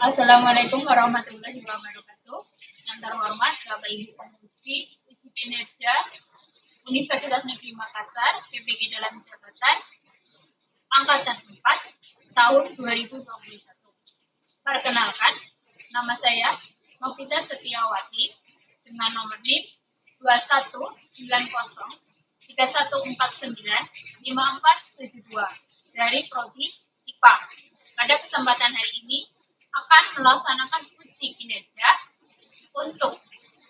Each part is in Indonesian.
Assalamualaikum warahmatullahi wabarakatuh. Yang terhormat Bapak Ibu Pengurusi, Ibu Kinerja Universitas Negeri Makassar, PPG dalam jabatan Angkatan 4 tahun 2021. Perkenalkan, nama saya Novita Setiawati dengan nomor NIM 219031495472 dari Prodi IPA. Pada kesempatan hari ini akan melaksanakan uji kinerja untuk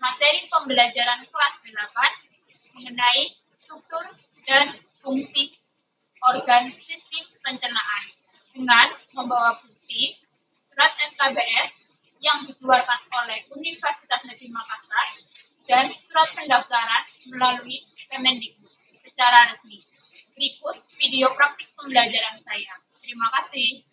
materi pembelajaran kelas 8 mengenai struktur dan fungsi organ sistem pencernaan dengan membawa bukti surat SKBS yang dikeluarkan oleh Universitas Negeri Makassar dan surat pendaftaran melalui Kemendikbud secara resmi. Berikut video praktik pembelajaran saya. Terima kasih.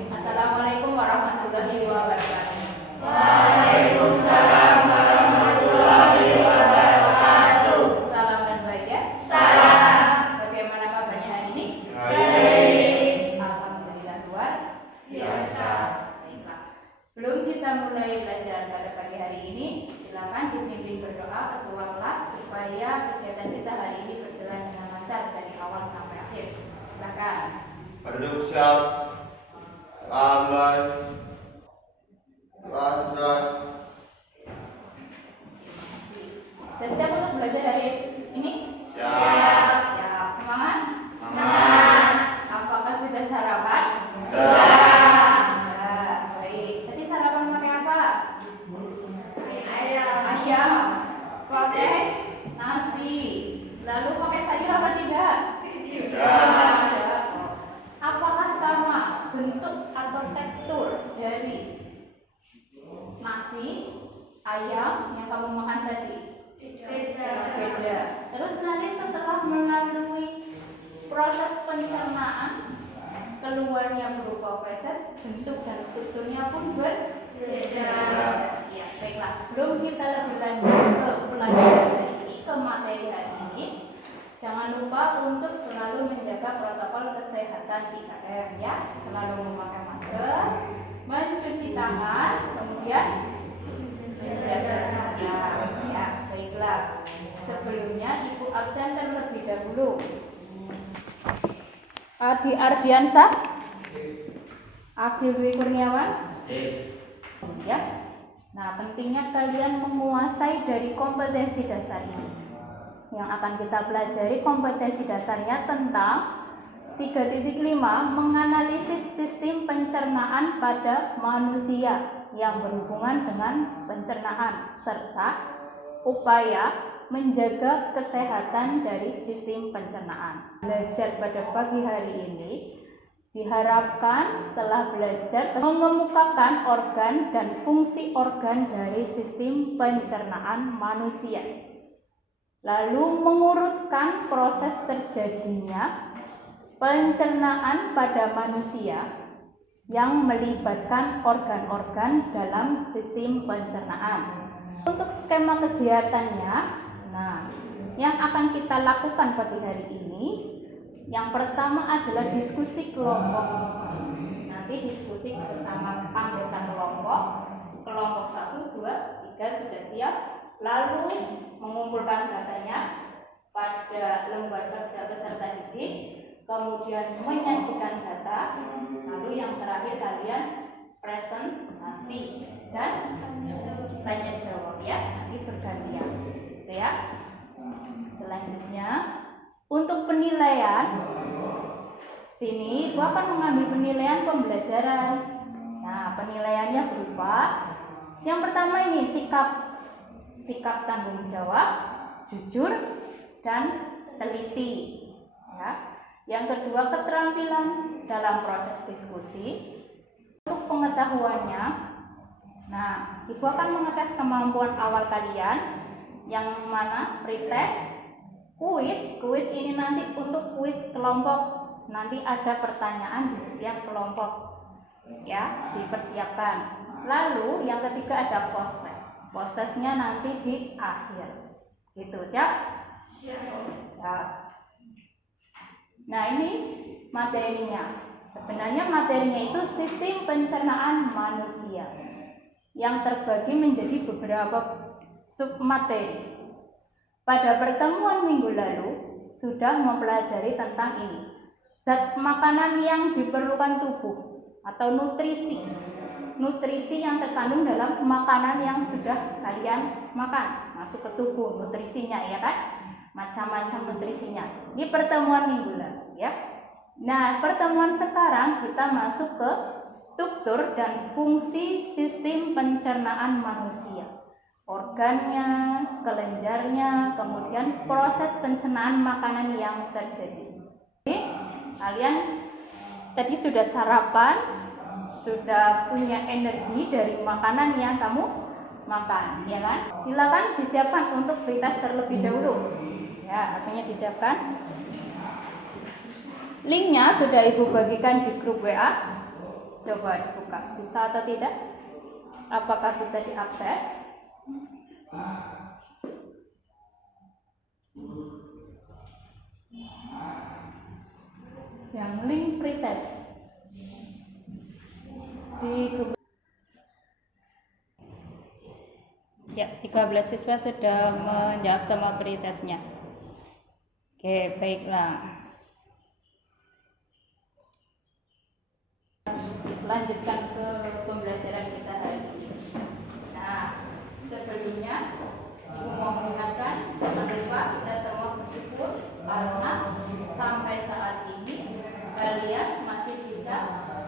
Assalamualaikum warahmatullahi wabarakatuh. Waalaikumsalam warahmatullahi wabarakatuh. Salam dan bahagia. Salam. Bagaimana kabarnya hari ini? Baik. Alhamdulillah luar Biasa. Baiklah. Sebelum kita mulai pelajaran pada pagi hari ini, silakan dipimpin berdoa ketua kelas supaya kegiatan kita hari ini berjalan dengan lancar dari awal sampai akhir. Silakan. Berduduk siap. Lambai. Lancar. Sudah siap untuk belajar hari ini? Siap. Siap. Semangat? Semangat. Apakah sudah sarapan? Sudah. Baik. Tadi sarapan pakai apa? Ayam. Ayam. Pakai nasi. Lalu pakai sayur apa tidak? Tidak. Apakah sama bentuk atau tekstur dari nasi, ayam yang kamu makan tadi? Beda. Terus nanti setelah melalui proses pencernaan, keluarnya berupa feses, bentuk dan strukturnya pun berbeda. Ya, baiklah. Sebelum kita lebih lanjut ke pelajaran hari ini, ke materi hari ini, jangan lupa untuk selalu menjaga protokol kesehatan 3M ya. Selalu memakai masker, mencuci tangan, kemudian menjaga jarak. Ya, baiklah. Sebelumnya Ibu absen terlebih dahulu. Adi Ardiansa, Agil Dwi Kurniawan. Ya. Nah, pentingnya kalian menguasai dari kompetensi dasar ini. Yang akan kita pelajari kompetensi dasarnya tentang 3.5 menganalisis sistem pencernaan pada manusia yang berhubungan dengan pencernaan serta upaya menjaga kesehatan dari sistem pencernaan. Belajar pada pagi hari ini diharapkan setelah belajar mengemukakan organ dan fungsi organ dari sistem pencernaan manusia. Lalu mengurutkan proses terjadinya pencernaan pada manusia yang melibatkan organ-organ dalam sistem pencernaan. Untuk skema kegiatannya, nah, yang akan kita lakukan pagi hari ini, yang pertama adalah diskusi kelompok. Nah, nanti diskusi bersama anggota kelompok. Kelompok 1, 2, 3 sudah siap. Lalu mengumpulkan datanya pada lembar kerja peserta didik, kemudian menyajikan data, lalu yang terakhir kalian presentasi dan tanya jawab ya, nanti bergantian gitu ya. Selanjutnya untuk penilaian, sini Ibu akan mengambil penilaian pembelajaran. Nah, penilaiannya berupa yang pertama ini sikap tanggung jawab, jujur dan teliti ya. Yang kedua keterampilan dalam proses diskusi. Untuk pengetahuannya, nah Ibu akan mengetes kemampuan awal kalian yang mana pretest, kuis ini nanti untuk kuis kelompok, nanti ada pertanyaan di setiap kelompok ya, dipersiapkan. Lalu yang ketiga ada post-testnya nanti di akhir gitu, siap? Nah ini materinya. Sebenarnya materinya itu sistem pencernaan manusia yang terbagi menjadi beberapa submateri. Pada pertemuan minggu lalu sudah mempelajari tentang ini, zat makanan yang diperlukan tubuh atau nutrisi yang terkandung dalam makanan yang sudah kalian makan, masuk ke tubuh, nutrisinya ya kan, macam-macam nutrisinya. Ini pertemuan minggu lalu ya. Nah, pertemuan sekarang kita masuk ke struktur dan fungsi sistem pencernaan manusia. Organnya, kelenjarnya, kemudian proses pencernaan makanan yang terjadi. Oke, kalian tadi sudah sarapan, sudah punya energi dari makanan yang kamu makan, ya kan? Silakan disiapkan untuk pretest terlebih dahulu. Ya, artinya disiapkan. Linknya sudah Ibu bagikan di grup WA. Coba dibuka, bisa atau tidak? Apakah bisa diakses? Yang link pretest di grup. Ya, 13 siswa sudah menjawab sama pretestnya. Oke, baiklah. Lanjutkan ke pembelajaran kita hari ini. Nah, sebelumnya Ibu mau mengingatkan, jangan lupa kita semua bersyukur karena sampai saat ini kalian masih bisa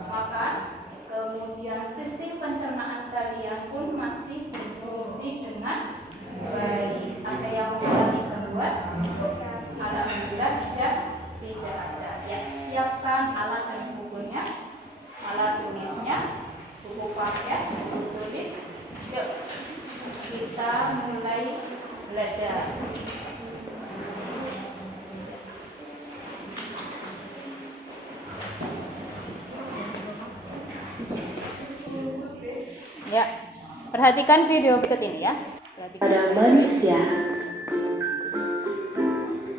makan, kemudian sistem pencernaan kalian pun masih berfungsi dengan baik. Ada yang mengalami gangguan? Alhamdulillah tidak ada. Ya, siapkan alat dan bukunya, alat tulisnya, buku paket, buku tulis. Yuk, kita mulai belajar. Ya, perhatikan video berikut ini ya. Pada manusia,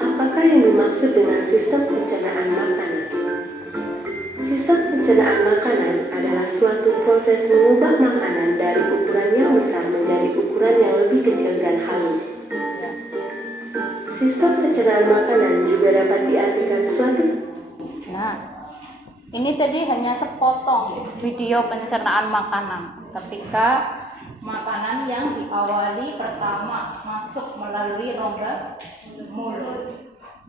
apakah yang dimaksud dengan sistem pencernaan makanan? Sistem pencernaan makanan adalah suatu proses mengubah makanan dari ukuran yang besar menjadi ukuran yang lebih kecil dan halus. Sistem pencernaan makanan juga dapat diartikan suatu. Nah, ini tadi hanya sepotong video pencernaan makanan ketika makanan yang diawali pertama masuk melalui rongga mulut.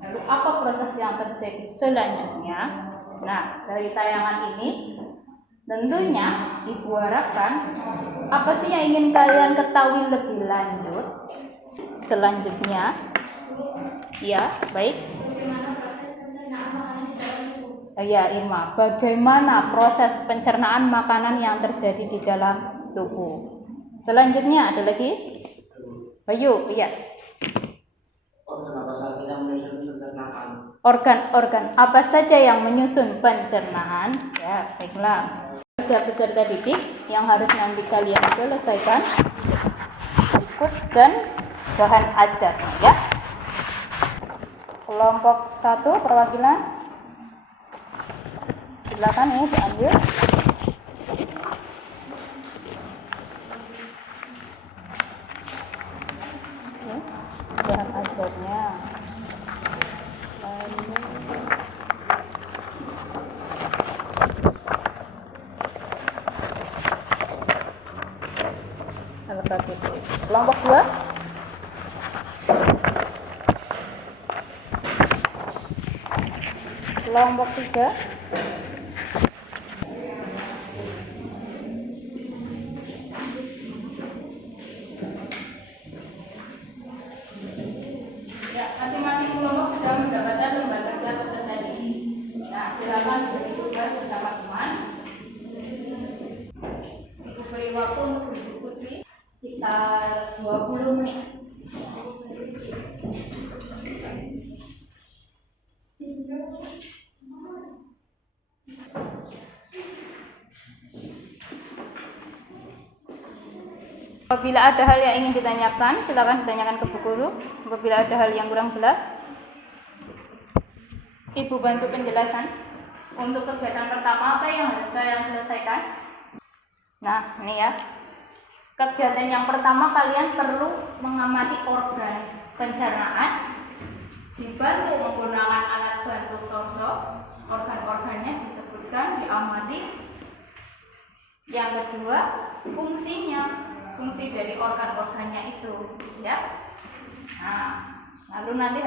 Lalu apa proses yang terjadi selanjutnya? Nah, dari tayangan ini tentunya Ibu harapkan apa sih yang ingin kalian ketahui lebih lanjut selanjutnya. Ya, baik. Ya, Irma, bagaimana proses pencernaan makanan yang terjadi di dalam tubuh? Selanjutnya ada lagi? Bayu, iya. Organ apa saja yang menyusun pencernaan? Ya, baiklah. Peserta didik yang harus nanti kalian selesaikan ikut dan bahan ajar, ya. Kelompok 1 perwakilan. silakan ya diambil. Ya, bahan ajarnya. Kelompok 2. Kelompok 3. Ya, masing-masing kelompok sudah mendapatkan lembar kerja peserta ini. Nah, silakan beri tugas bersama teman. Ibu beri waktu untuk berdiskusi sekitar 20 menit. Apabila ada hal yang ingin ditanyakan, silakan ditanyakan ke Bu Guru. Apabila ada hal yang kurang jelas, Ibu bantu penjelasan. Untuk kegiatan pertama, apa yang harus kalian selesaikan? Nah, ini ya. Kegiatan yang pertama, kalian perlu mengamati organ pencernaan, dibantu menggunakan alat bantu torso. Organ-organnya disebutkan, diamati. Yang kedua, fungsi dari organ-organnya itu, ya. Nah, lalu nanti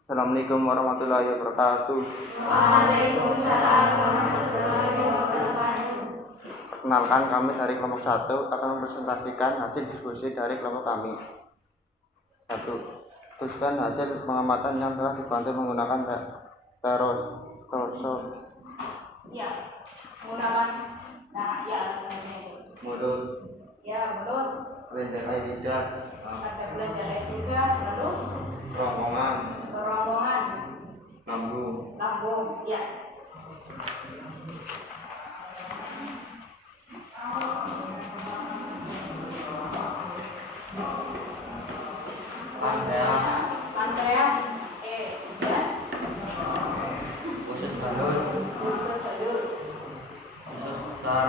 Assalamualaikum warahmatullahi wabarakatuh. Waalaikumsalam warahmatullahi wabarakatuh. Perkenalkan, kami dari kelompok 1 akan mempresentasikan hasil diskusi dari kelompok kami. 1. Tuliskan hasil pengamatan yang telah dibantu menggunakan torso. ya, menggunakan mulut, mulut, kelenjar air lidah, ada belajar juga, lalu kerongkongan, lambung, ya. Pankreas, ya. Usus halus, usus besar,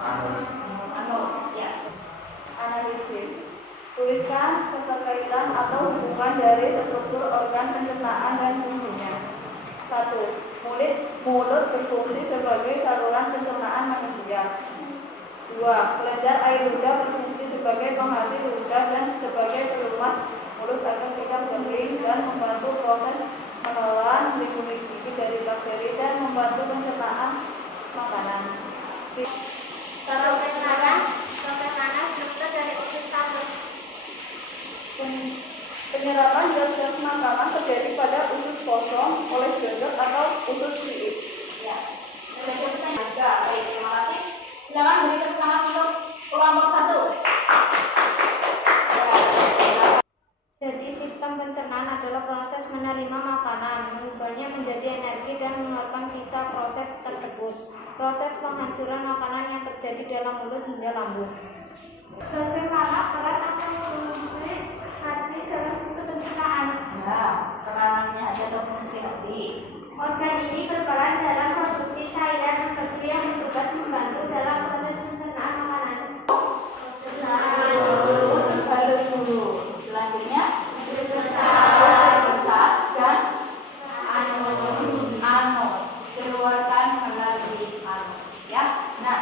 anus. Ya. Analisis. Tuliskan keterkaitan atau hubungan dari struktur organ pencernaan dan fungsinya. 1. Mulut berfungsi sebagai saluran pencernaan manusia. 2. Kelenjar air lidah berfungsi sebagai penghasil udara dan sebagai pelumas mulut agar tidak kering dan membantu proses menelan lingkungan gizi dari bakteri dan membantu pencernaan makanan. Bagaimana struktur dari usus halus? Penyerapan zat-zat makanan terjadi pada usus kosong oleh gendut atau usus siit. Ya. Terima kasih. Silakan beri tepuk tangan untuk kelompok 1. Jadi sistem pencernaan adalah proses menerima makanan, mengubahnya menjadi energi dan mengeluarkan sisa proses tersebut. Proses penghancuran makanan yang terjadi dalam mulut hingga lambung. Bagaimana peran atau fungsi hati dalam sistem pencernaan? Ya, peranannya ada atau fungsi hati. Organ ini berperan dalam produksi cairan dan bersih yang bertugas membantu dalam proses pencernaan makanan. Halus dulu. Selanjutnya besar dan anus keluarkan melalui anus. Ya, nah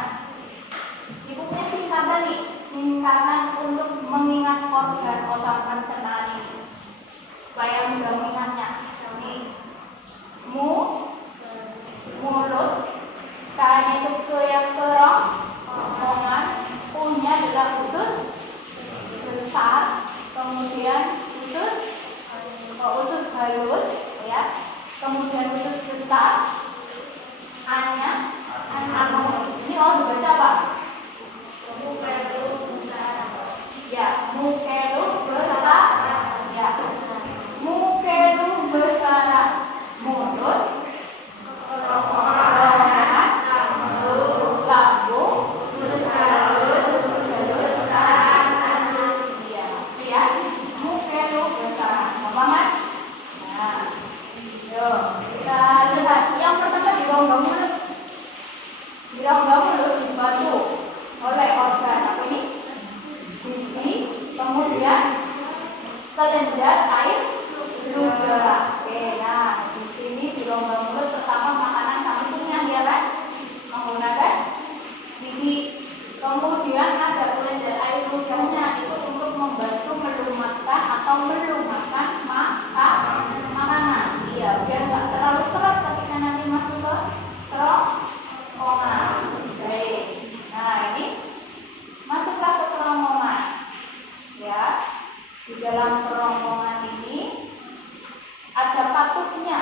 kelenjar air ludah. Oke, nah di sini di rongga mulut pertama makanan kami punya ya kan, menggunakan gigi. Kemudian ada kelenjar air ludahnya, itu untuk membantu melumatkan atau melumatkan makanan. Iya, biar nggak terlalu keras ketika nanti masuk ke kerongkongan. Baik. Nah ini masuklah ke kerongkongan. Ya, di dalam kerongkongan ini ada katupnya,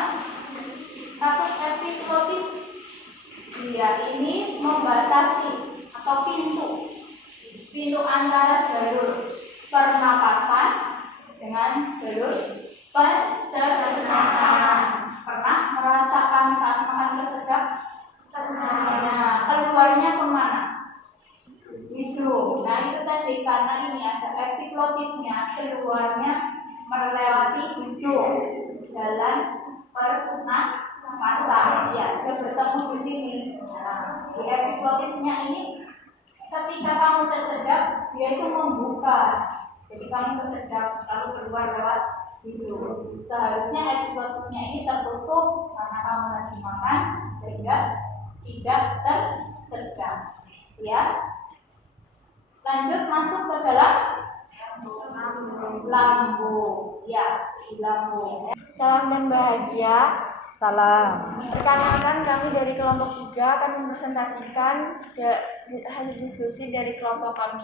katup epiglotis. Dia ini membatasi atau pintu antara jalur pernapasan dengan jalur pencernaan. Pernah merasakan saat makan kesedap? Nah, keluarnya kemana? Hidung. Nah itu tadi karena ini ada epiglotisnya, keluarnya melewati hidung, jalan pernapasan. Ya, kita bertemu di sini. Nah, di epiglotisnya ini ketika kamu tersedap, dia itu membuka. Jadi kamu tersedap lalu keluar lewat hidung. Seharusnya epiglotisnya ini tertutup karena kamu lagi makan sehingga tidak tersedap. Ya. Lanjut masuk ke dalam lambung. Ya, di lambung. Salam dan bahagia. Salam. Perkenalkan, kami dari kelompok 3 akan mempresentasikan hasil diskusi dari kelompok kami.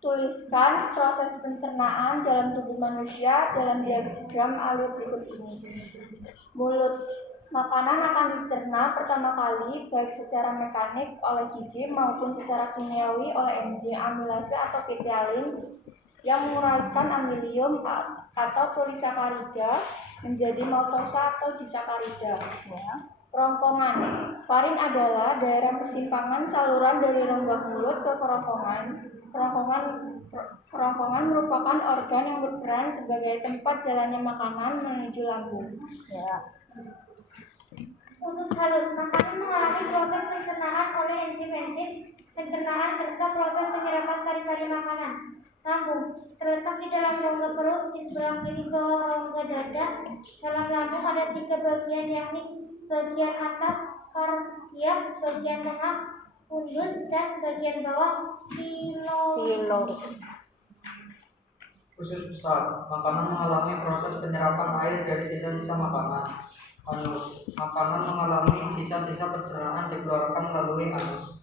Tuliskan proses pencernaan dalam tubuh manusia dalam diagram alur berikut ini. Mulut. Makanan akan dicerna pertama kali baik secara mekanik oleh gigi maupun secara kimiawi oleh enzim amilase atau pitialin yang menguraikan amilium atau polisakarida menjadi maltosa atau disakarida. Ya. Kerongkongan. Faring adalah daerah persimpangan saluran dari rongga mulut ke kerongkongan. Kerongkongan merupakan organ yang berperan sebagai tempat jalannya makanan menuju lambung. Ya. Usus halus. Makanan mengalami proses pencernaan oleh enzim-enzim pencernaan serta proses penyerapan sari-sari makanan. Lambung. Terletak di dalam rongga perut di sebelah kiri bawah rongga dada. Dalam lambung ada 3 bagian, yakni bagian atas kardiak, bagian tengah fundus, dan bagian bawah pilor. Usus besar. Makanan mengalami proses penyerapan air dari sisa-sisa makanan. Anus. Makanan mengalami sisa-sisa pencernaan dikeluarkan melalui anus.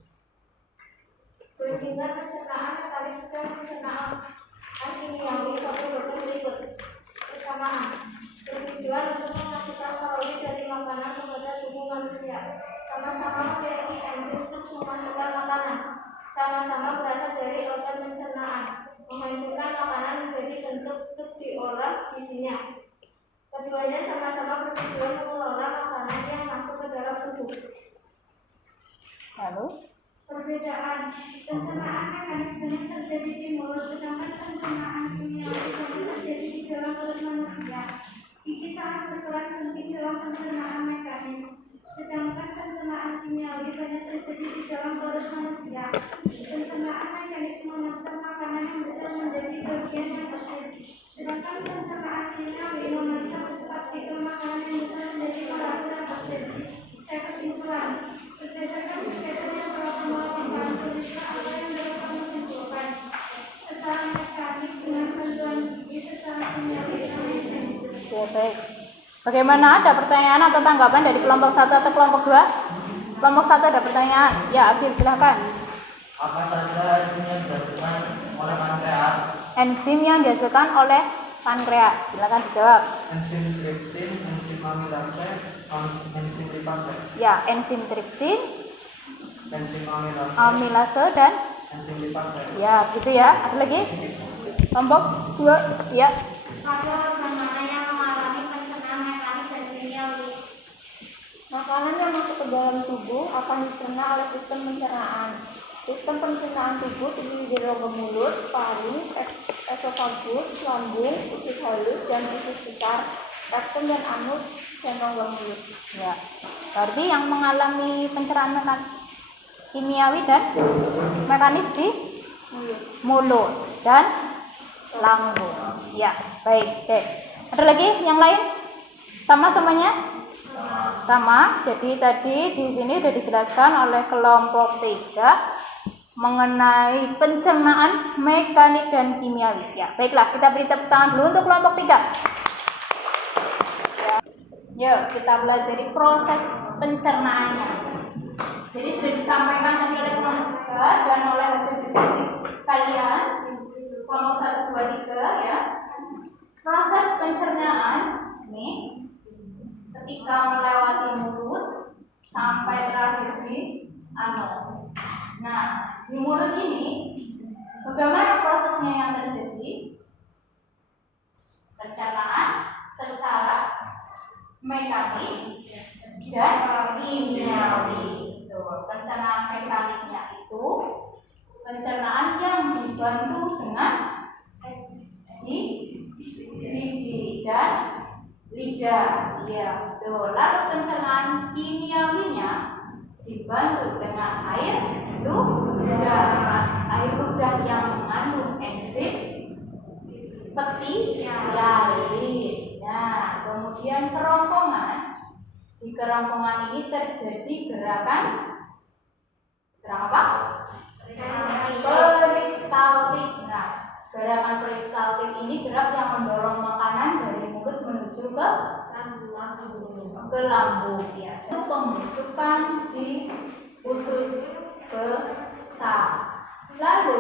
Berhubungan pencernaan sekaligus dengan pencernaan kimiawi satu dosen berikut bersamaan bertujuan untuk menghasilkan kalori dari makanan kepada tubuh manusia. Sama-sama memiliki enzim untuk memasukkan makanan. Sama-sama berasal dari organ pencernaan, menghancurkan makanan menjadi bentuk untuk diolah isinya. Keduanya sama-sama bertujuan mengelola makanan yang masuk ke dalam tubuh. Lalu Perbedaan pencernaan mekanismenya terjadi di mulut, sedangkan pencernaan kimiawi terjadi di dalam perut manusia. Gigi sangat berperan penting dalam pencernaan mekanis, sedangkan pencernaan kimiawi banyak terjadi di dalam perut manusia. Pencernaan mekanis memaksa makanan yang besar menjadi bagian yang kecil, sedangkan pencernaan kimiawi memaksa partikel makanan yang besar menjadi partikel yang kecil. Saya kesimpulan. Berdasarkan kegiatan yang telah melakukan tuliskan apa yang dapat kami simpulkan secara mekanik dengan bantuan gigi secara kimiawi dan mekanik. ya, baik. Bagaimana, ada pertanyaan atau tanggapan dari kelompok 1 atau kelompok 2? Kelompok 1 ada pertanyaan. Ya, Aktif, silahkan. Apa saja enzim yang dihasilkan oleh pankreas? Enzim yang dihasilkan oleh pankreas. Silakan dijawab. Enzim tripsin, enzim amilase, enzim lipase. Ya, enzim tripsin, Enzim amilase, amilase dan enzim lipase. ya, gitu ya. Ada lagi? Kelompok 2, ya. Ada organ mana yang mengalami pencernaan mekanik dan kimiawi? Makanan yang masuk ke dalam tubuh akan dicerna oleh sistem pencernaan. Sistem pencernaan tubuh terdiri dari rongga mulut, paru, esofagus, lambung, usus halus, dan usus besar, rektum dan anus, dan rongga mulut. Ya. Berarti yang mengalami pencernaan kimiawi dan mekanis di mulut dan lambung. Ya, baik. Oke. Ada lagi yang lain? Sama semuanya? Sama. Jadi tadi di sini sudah dijelaskan oleh kelompok 3 mengenai pencernaan mekanik dan kimiawi. Ya, baiklah, kita beri tepuk tangan dulu untuk kelompok 3. Yuk, kita pelajari proses pencernaannya. Jadi sudah disampaikan tadi oleh kelompok 3 dan oleh hasil diskusi kalian kelompok 1, 2, 3 ya. Proses pencernaan ini ketika melewati mulut sampai terakhir di anus. Nah, di mulut ini bagaimana prosesnya yang terjadi? Pencernaan secara mekanik dan kimiawi. Pencernaan mekaniknya itu pencernaan yang dibantu dengan gigi dan lidah. Ya, betul. Lalu pencernaan kimiawinya dibantu dengan air ludah. Air ludah yang mengandung enzim peptidase. Nah, kemudian kerongkongan. Di kerongkongan ini terjadi gerakan apa? Peristaltik. Nah, gerakan peristaltik ini gerak yang mendorong makanan dari mulut menuju ke lambung. Ya. Itu pembusukan di usus besar. Lalu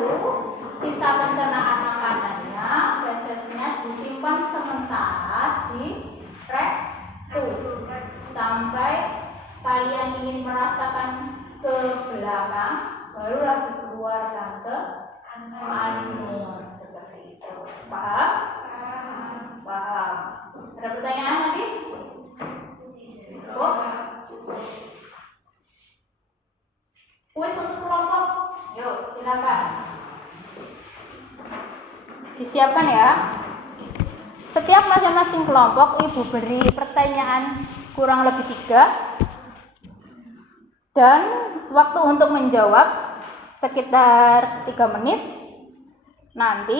sisa pencernaan makanannya, fesesnya disimpan sementara di rektum sampai kalian ingin merasakan ke belakang, barulah dikeluarkan ke anus seperti itu. Paham? Paham. Ada pertanyaan nanti? Oh. Kuis untuk kelompok. Yuk, silakan. Disiapkan ya. Setiap masing-masing kelompok ibu beri pertanyaan kurang lebih 3 dan waktu untuk menjawab sekitar 3 menit. Nanti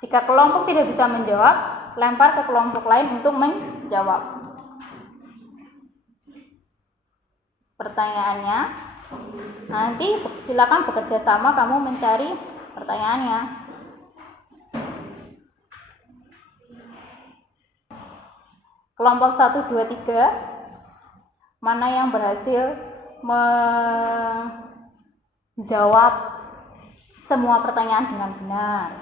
jika kelompok tidak bisa menjawab, lempar ke kelompok lain untuk menjawab. Pertanyaannya nanti silakan bekerja sama kamu mencari pertanyaannya. Kelompok 1, 2, 3 mana yang berhasil menjawab semua pertanyaan dengan benar?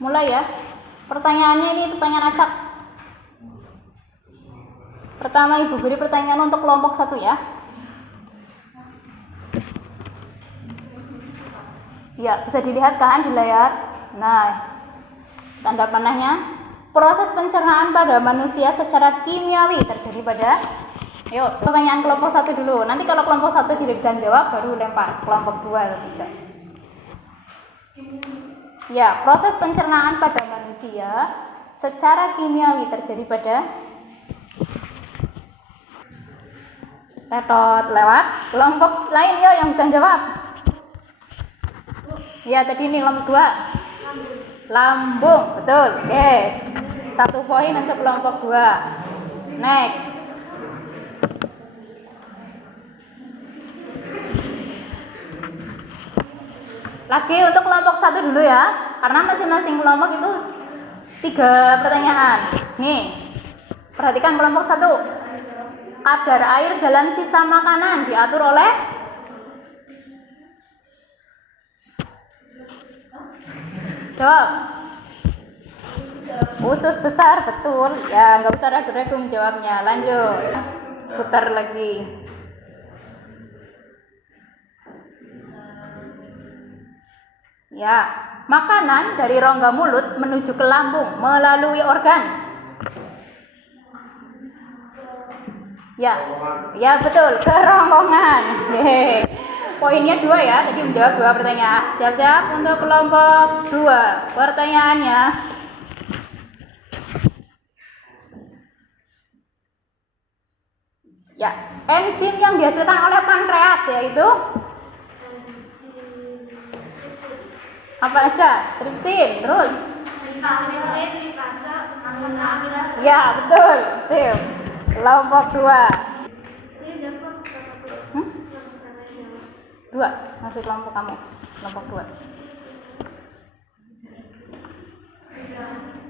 Mulai ya. Pertanyaannya ini pertanyaan acak. Pertama ibu beri pertanyaan untuk kelompok 1 ya. Ya, bisa dilihat kan di layar. Nah, tanda panahnya proses pencernaan pada manusia secara kimiawi terjadi pada. Yuk, pertanyaan kelompok 1 dulu. Nanti kalau kelompok 1 tidak bisa jawab baru lempar kelompok 2 atau 3. Ya, proses pencernaan pada manusia secara kimiawi terjadi pada tetot lewat kelompok lain yo yang bisa jawab. Ya, tadi ini kelompok 2. Lambung, betul. Oke. 1 poin untuk kelompok 2. Next. Lagi untuk kelompok 1 dulu ya. Karena masing-masing kelompok itu 3 pertanyaan. Nih. Perhatikan kelompok 1. Kadar air dalam sisa makanan diatur oleh jawab. Usus besar, betul. Ya, nggak usah ragu-ragu menjawabnya. Lanjut. Putar lagi. Ya, makanan dari rongga mulut menuju ke lambung melalui organ. Ya betul, kerongkongan. Hehe. Poinnya 2 ya, tadi menjawab 2 pertanyaan. Siap-siap untuk kelompok 2. Pertanyaannya. Ya, enzim yang dihasilkan oleh pankreas yaitu apa aja? Tripsin, terus? Ya, betul. Sip. Kelompok 2. Dua, masih kelompok kamu. Kelompok 2.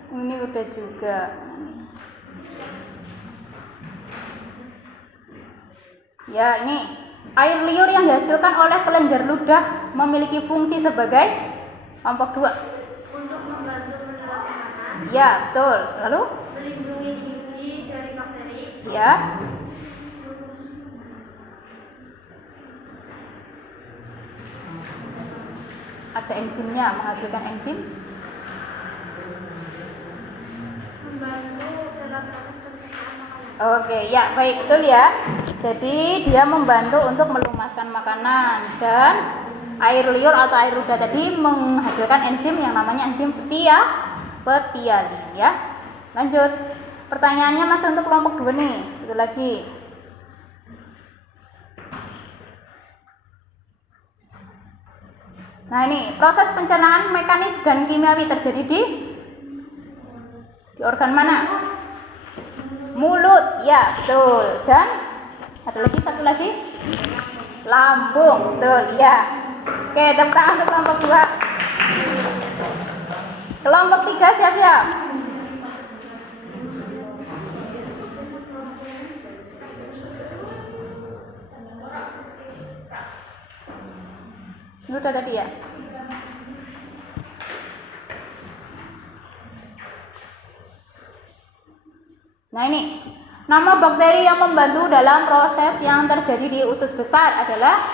Ini udah juga. Ya, ini air liur yang dihasilkan oleh kelenjar ludah memiliki fungsi sebagai kelompok 2. Untuk membantu menyerap makanan. Ya, betul. Lalu? Melindungi gigi dari bakteri. Ya. Ada enzimnya, menghasilkan enzim. Membantu dalam proses pencernaan makanan. Oke, ya baik, betul ya. Jadi dia membantu untuk melumaskan makanan dan air liur atau air ludah tadi menghasilkan enzim yang namanya enzim petialin ya. Lanjut. Pertanyaannya masih untuk kelompok 2 nih. Itu lagi. Nah, ini proses pencernaan mekanis dan kimiawi terjadi di organ mana? Mulut, ya betul. Dan ada lagi satu lagi, lambung, betul ya. Oke, tepuk tangan untuk kelompok 2. Kelompok 3 siap-siap. Ini udah tadi ya. Nah, ini nama bakteri yang membantu dalam proses yang terjadi di usus besar adalah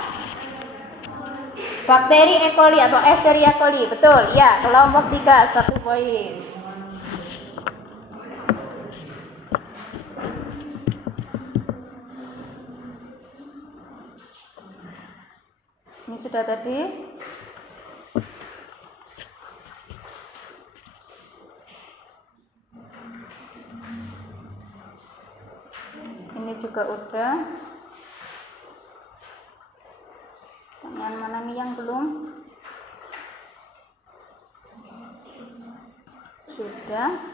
bakteri E. coli atau Escherichia coli. Betul ya, kelompok 3, 1 poin. Ini sudah tadi. Ini juga udah. Pertanyaan mana nih yang belum? Sudah.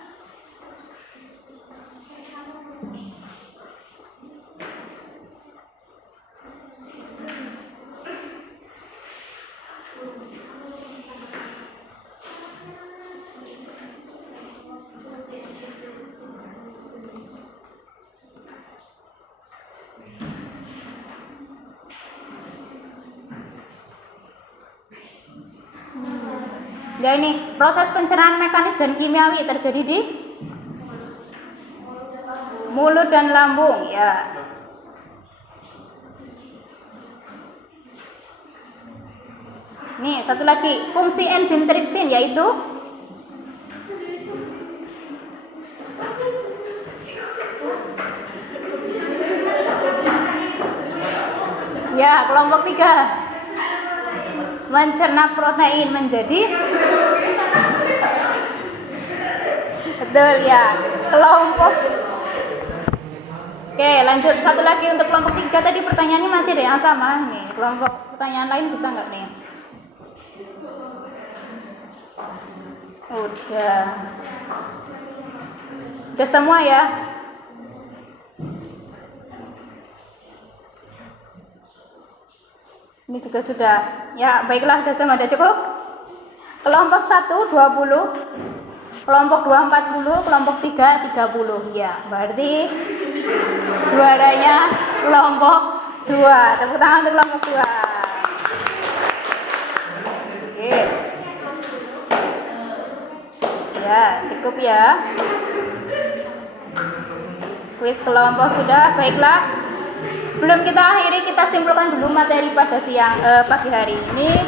Ya, ini proses pencernaan mekanis dan kimiawi terjadi di mulut dan lambung ya. Nih, satu lagi, fungsi enzim tripsin yaitu ya, kelompok 3. Mencerna protein menjadi betul ya, kelompok. Oke, lanjut satu lagi untuk kelompok 3 tadi pertanyaannya masih ada yang sama nih. Kelompok pertanyaan lain bisa nggak nih? Udah semua ya. Ini juga sudah. Ya, baiklah, sudah sama, sudah cukup. Kelompok 1 20, kelompok 2 40, kelompok 3 30. Ya, berarti juaranya kelompok 2. Tepuk tangan untuk kelompok 2. Oke. Ya, cukup ya. Kuis kelompok sudah, baiklah. Sebelum kita akhiri, kita simpulkan dulu materi pada pagi hari ini.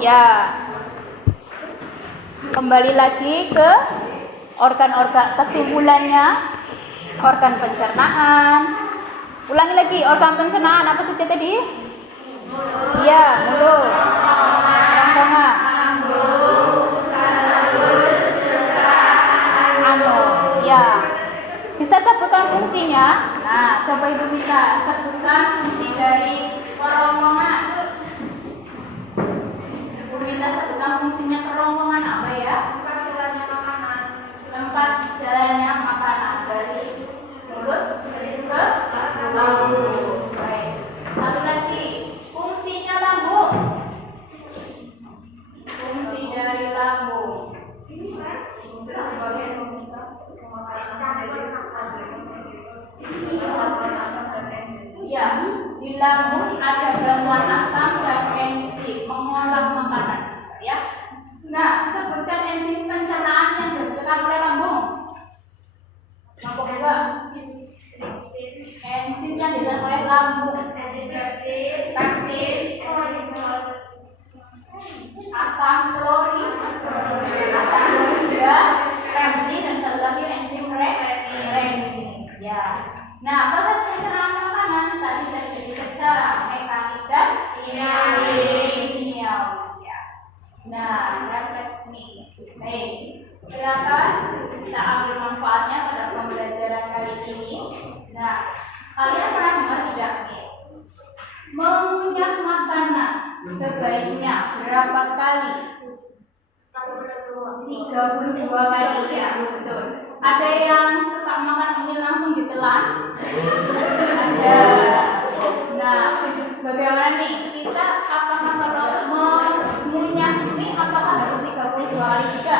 Ya, kembali lagi ke organ-organ, kesimpulannya, organ pencernaan. Ulangi lagi, organ pencernaan apa saja tadi? Ya, mulut, ronggongan, ya. Bisa sebutkan fungsinya. Nah, coba Ibu bisa sebutkan fungsi dari kerongkongan. Ibu minta sebutkan fungsinya kerongkongan apa ya? Tempat jalannya makanan. Tempat jalannya makanan dari mulut menuju ke lambung. Baik. Satu lagi, fungsinya lambung. Fungsi dari lambung. Ya, di lambung ada gangguan asam dan enzim mengolah makanan. Ya. Nah, sebutkan enzim pencernaan yang dihasilkan oleh lambung. Mampu enggak? Enzim yang dihasilkan oleh lambung. Enzim pepsin, Asam klorid, pepsin, dan satu lagi enzim renin. Ya. Nah, proses pencernaan makanan tadi terjadi secara mekanik dan kimiawi. Ya. Nah, refleks nih. Baik, silakan kita ambil manfaatnya pada pembelajaran kali ini. Nah, kalian pernah dengar tidak nih? Mengunyah makanan sebaiknya berapa kali? 32 kali ya, betul. Ada yang suka makan ini langsung ditelan? Ada. Nah, bagaimana nih? Kita apakah kalau mengunyah ini apakah harus 32 kali juga?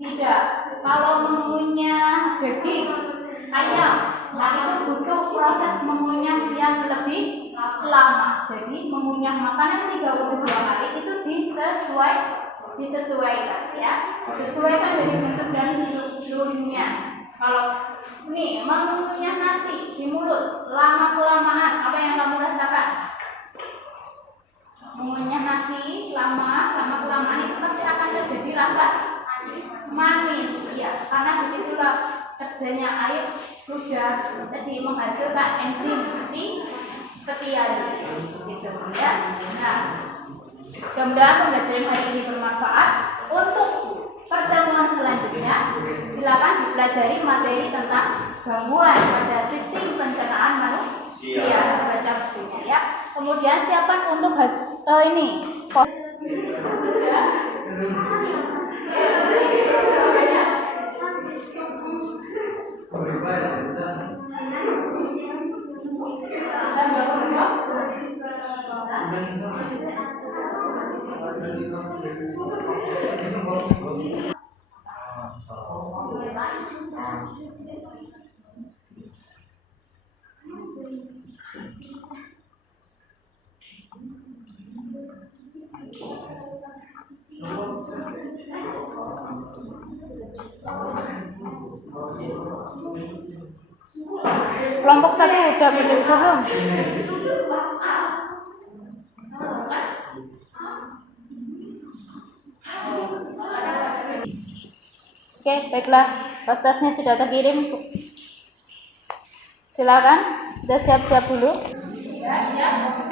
Tidak. Kalau mengunyah daging ayam, nah itu butuh proses mengunyah yang lebih lama. Jadi mengunyah makanan 32 kali itu disesuaikan ya. Sesuaikan dari bentuk dan strukturnya. Kalau nih mengunyah nasi di mulut lama kelamaan, apa yang kamu rasakan? Mengunyah nasi lama kelamaan itu pasti akan terjadi rasa manis ya, karena disitulah kerjanya air sudah jadi menghasilkan enzim seperti ketiali gitu ya. Nah, mudah-mudahan pembelajaran hari ini bermanfaat. Untuk pertemuan selanjutnya silakan dipelajari materi tentang gangguan pada sistem pencernaan manusia. Baca bukunya ya. Kemudian siapkan untuk ini. Kelompok 1 udah belum? Oke, baiklah. Prosesnya sudah terkirim. Silakan, sudah siap-siap dulu. Ya.